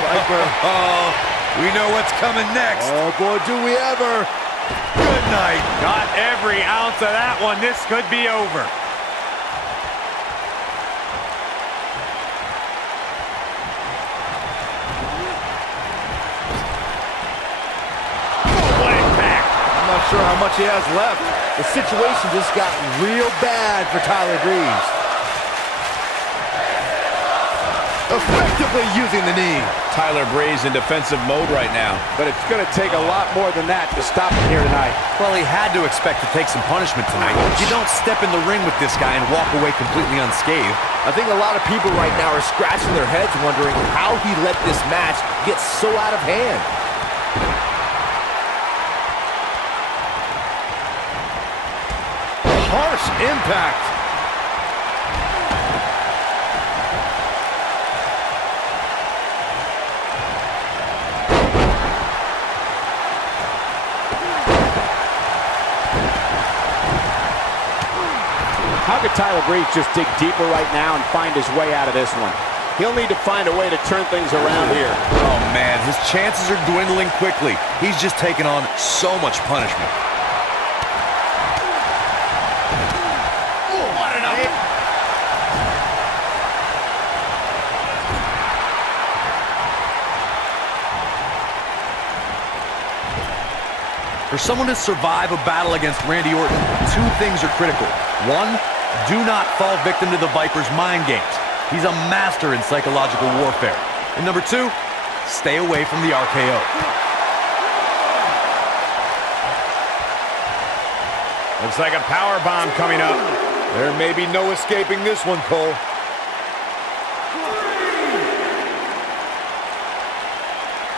Viper. Oh, we know what's coming next. Oh, boy, do we ever. Good night. Got every ounce of that one. This could be over. What impact. I'm not sure how much he has left. The situation just got real bad for Tyler Breeze. Effectively using the knee. Tyler Breeze in defensive mode right now. But it's going to take a lot more than that to stop him here tonight. Well, he had to expect to take some punishment tonight. You don't step in the ring with this guy and walk away completely unscathed. I think a lot of people right now are scratching their heads wondering how he let this match get so out of hand. Harsh impact. How could Tyler Breeze just dig deeper right now and find his way out of this one? He'll need to find a way to turn things around here. Oh, man, his chances are dwindling quickly. He's just taken on so much punishment. What an up. For someone to survive a battle against Randy Orton, two things are critical. One, do not fall victim to the Viper's mind games. He's a master in psychological warfare. And number two, stay away from the RKO. Looks like a power bomb coming up. There may be no escaping this one, Cole.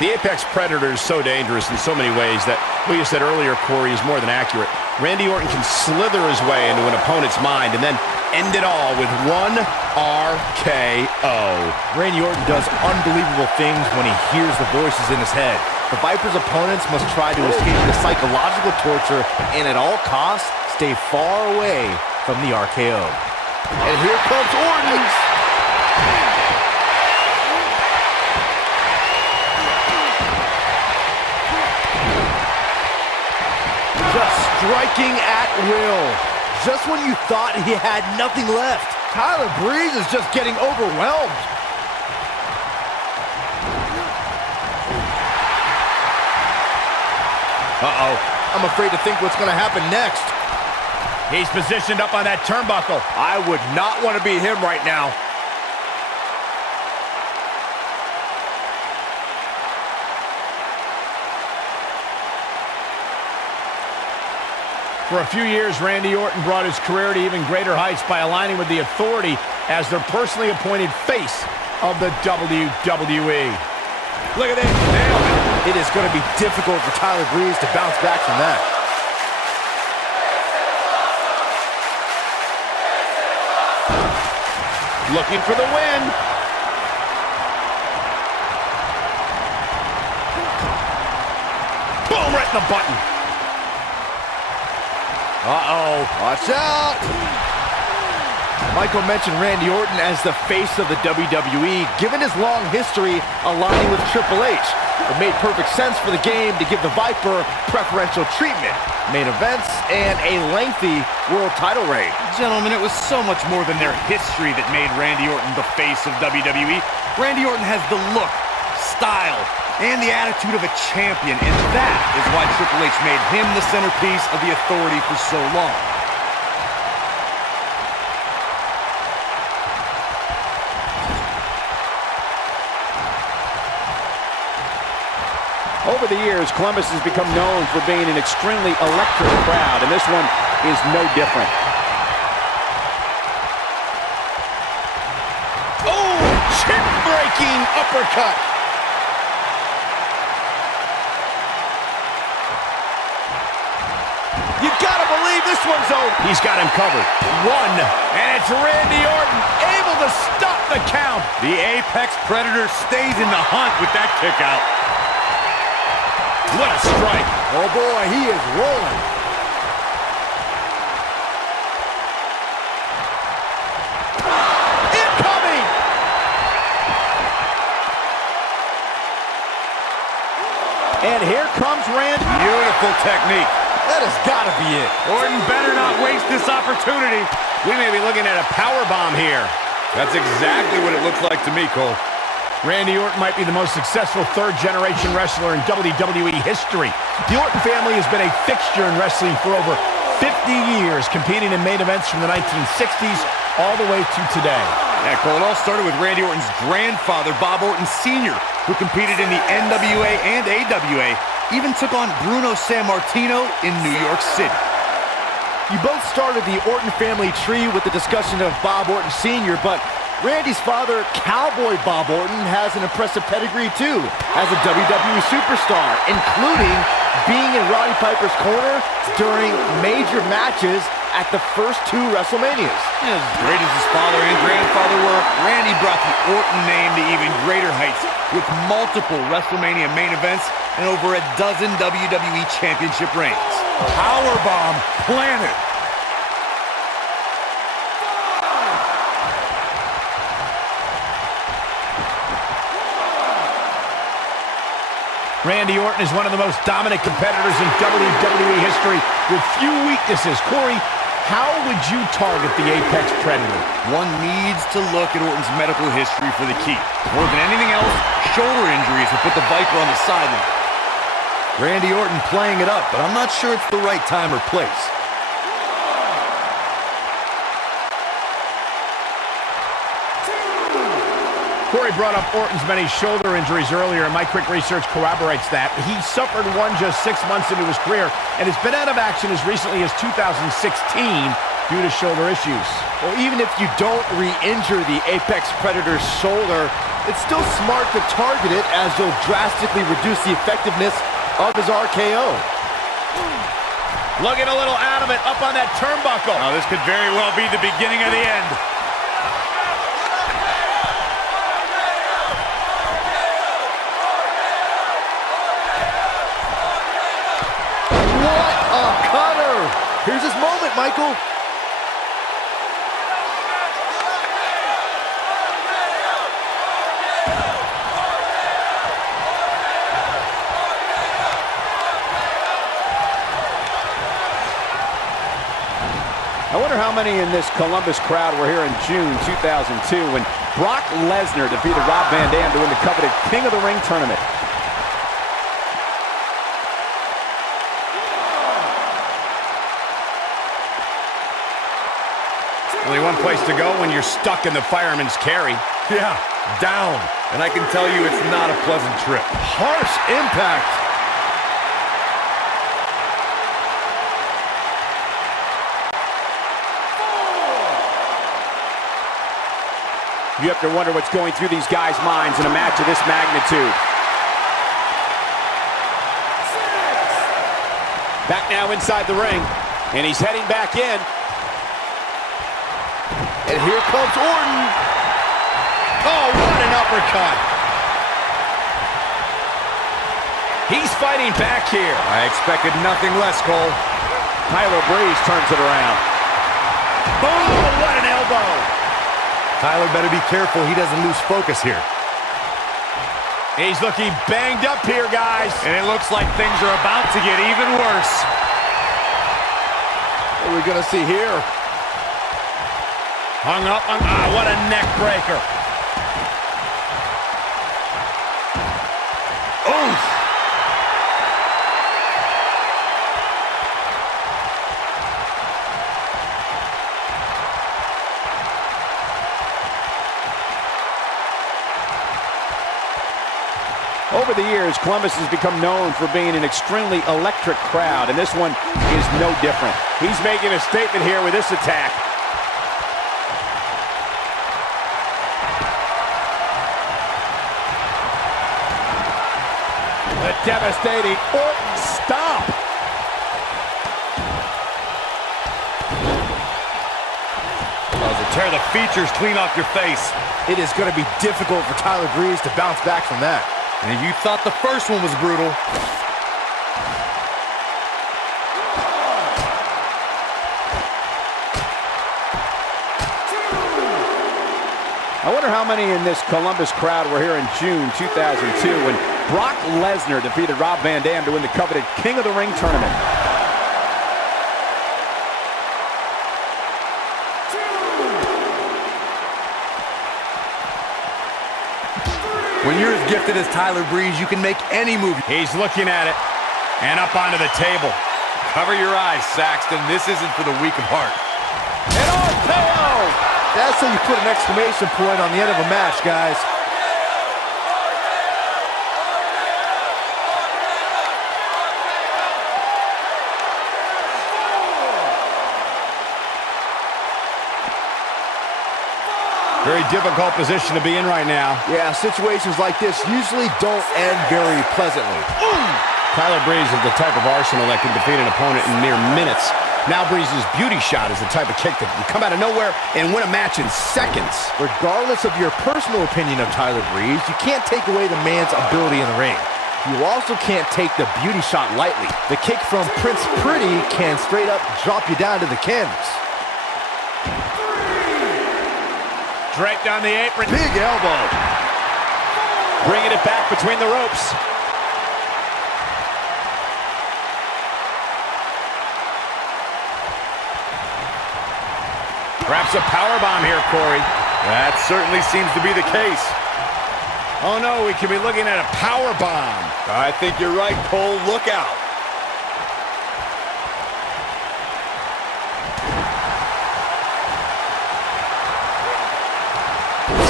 The Apex Predator is so dangerous in so many ways that what you said earlier, Corey, is more than accurate. Randy Orton can slither his way into an opponent's mind and then end it all with one RKO. Randy Orton does unbelievable things when he hears the voices in his head. The Viper's opponents must try to escape the psychological torture and at all costs stay far away from the RKO. And here comes Orton. Just striking at will. Just when you thought he had nothing left. Tyler Breeze is just getting overwhelmed. Uh-oh. I'm afraid to think what's going to happen next. He's positioned up on that turnbuckle. I would not want to be him right now. For a few years, Randy Orton brought his career to even greater heights by aligning with the Authority as their personally appointed face of the WWE. Look at this. Nailed it. It is going to be difficult for Tyler Breeze to bounce back from that. Looking for the win. Boom, right in the button. Uh-oh. Watch out. Michael mentioned Randy Orton as the face of the WWE, given his long history aligning with Triple H. It made perfect sense for the game to give the Viper preferential treatment, main events, and a lengthy world title reign. Gentlemen, it was so much more than their history that made Randy Orton the face of WWE. Randy Orton has the look, style, and the attitude of a champion, and that is why Triple H made him the centerpiece of the Authority for so long. Over the years, Columbus has become known for being an extremely electric crowd, and this one is no different. Oh, chip-breaking uppercut. You gotta believe this one's over. He's got him covered. One, and it's Randy Orton able to stop the count. The Apex Predator stays in the hunt with that kick out. What a strike. Oh boy, he is rolling. Incoming! comes Randy. Beautiful technique. That has got to be it. Orton better not waste this opportunity. We may be looking at a power bomb here. That's exactly what it looks like to me, Cole. Randy Orton might be the most successful third-generation wrestler in WWE history. The Orton family has been a fixture in wrestling for over 50 years, competing in main events from the 1960s all the way to today. Yeah, Cole, it all started with Randy Orton's grandfather, Bob Orton Sr., who competed in the NWA and AWA, even took on Bruno Sammartino in New York City. You both started the Orton family tree with the discussion of Bob Orton Sr., but Randy's father, Cowboy Bob Orton, has an impressive pedigree too as a WWE superstar, including being in Roddy Piper's corner during major matches at the first 2 WrestleManias. As great as his father and grandfather were, Randy brought the Orton name to even greater heights with multiple WrestleMania main events and over a dozen WWE Championship reigns. Powerbomb planted. Randy Orton is one of the most dominant competitors in WWE history with few weaknesses. Corey, how would you target the Apex Predator? One needs to look at Orton's medical history for the key. More than anything else, shoulder injuries have put the Viper on the sideline. Randy Orton playing it up, but I'm not sure it's the right time or place. Corey brought up Orton's many shoulder injuries earlier, and my quick research corroborates that. He suffered one just 6 months into his career and has been out of action as recently as 2016 due to shoulder issues. Well, even if you don't re-injure the Apex Predator's shoulder, it's still smart to target it as you'll drastically reduce the effectiveness of his RKO. Looking a little out of it, up on that turnbuckle. Now, this could very well be the beginning of the end. What a cutter! Here's his moment, Michael. I wonder how many in this Columbus crowd were here in June 2002 when Brock Lesnar defeated Rob Van Dam to win the coveted King of the Ring tournament. Only one place to go when you're stuck in the fireman's carry. Yeah, down. And I can tell you it's not a pleasant trip. Harsh impact. You have to wonder what's going through these guys' minds in a match of this magnitude. Back now inside the ring, and he's heading back in. And here comes Orton. Oh, what an uppercut. He's fighting back here. I expected nothing less, Cole. Tyler Breeze turns it around. Boom, what an elbow. Tyler better be careful he doesn't lose focus here. He's looking banged up here, guys. And it looks like things are about to get even worse. What are we going to see here? Hung up on, what a neck breaker. Oof. Over the years, Columbus has become known for being an extremely electric crowd, and this one is no different. He's making a statement here with this attack. The devastating Orton stomp. Tear the features clean off your face. It is going to be difficult for Tyler Breeze to bounce back from that. And you thought the first one was brutal. I wonder how many in this Columbus crowd were here in June 2002 when Brock Lesnar defeated Rob Van Dam to win the coveted King of the Ring tournament. When you're as gifted as Tyler Breeze, you can make any move. He's looking at it. And up onto the table. Cover your eyes, Saxton. This isn't for the weak of heart. And RKO! That's how you put an exclamation point on the end of a match, guys. Very difficult position to be in right now. Yeah, situations like this usually don't end very pleasantly. Tyler Breeze is the type of arsenal that can defeat an opponent in mere minutes. Now Breeze's beauty shot is the type of kick that can come out of nowhere and win a match in seconds. Regardless of your personal opinion of Tyler Breeze, you can't take away the man's ability in the ring. You also can't take the beauty shot lightly. The kick from Prince Pretty can straight up drop you down to the canvas. Draped on the apron. Big elbow. Bringing it back between the ropes. Perhaps a powerbomb here, Corey. That certainly seems to be the case. Oh no, we could be looking at a powerbomb. I think you're right, Cole. Look out.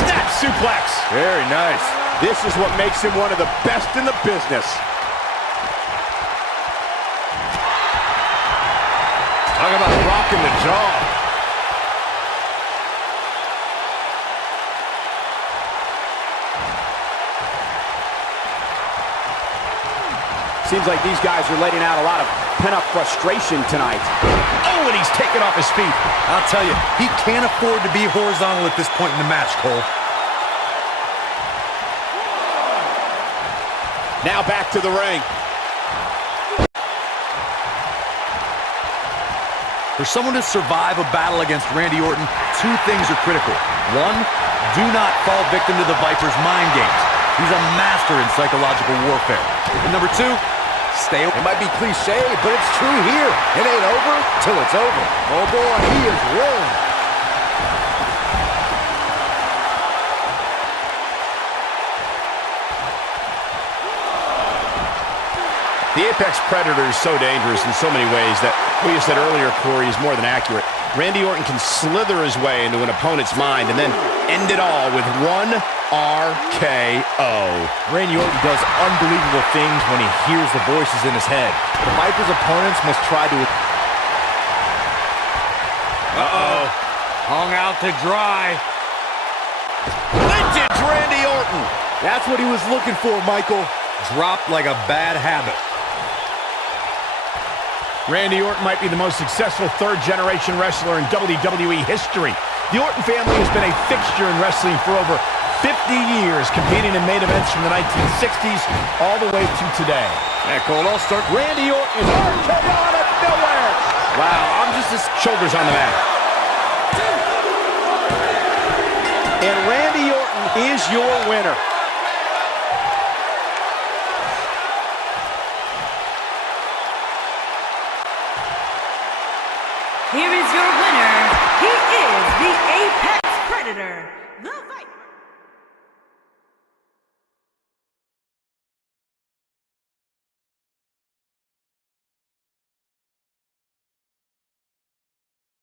Snap suplex. Very nice. This is what makes him one of the best in the business. Talk about rocking the jaw. Seems like these guys are letting out a lot of pent-up frustration tonight. Oh, and he's taken off his feet. I'll tell you, he can't afford to be horizontal at this point in the match, Cole. Now back to the ring. For someone to survive a battle against Randy Orton, two things are critical. One, do not fall victim to the Viper's mind games. He's a master in psychological warfare. And number two, stay away. It might be cliche, but it's true here. It ain't over till it's over. Oh boy, he is rolling. The Apex Predator is so dangerous in so many ways that what you said earlier, Corey, is more than accurate. Randy Orton can slither his way into an opponent's mind and then end it all with one RKO. Randy Orton does unbelievable things when he hears the voices in his head. The Viper's opponents must try to... Uh-oh. Hung out to dry. Vintage Randy Orton! That's what he was looking for, Michael. Dropped like a bad habit. Randy Orton might be the most successful third-generation wrestler in WWE history. The Orton family has been a fixture in wrestling for over 50 years, competing in main events from the 1960s all the way to today. Yeah, Cole, I'll start. Randy Orton is RKO out of nowhere. Wow, I'm just his shoulders on the mat. And Randy Orton is your winner. Here is your winner. He is the Apex Predator,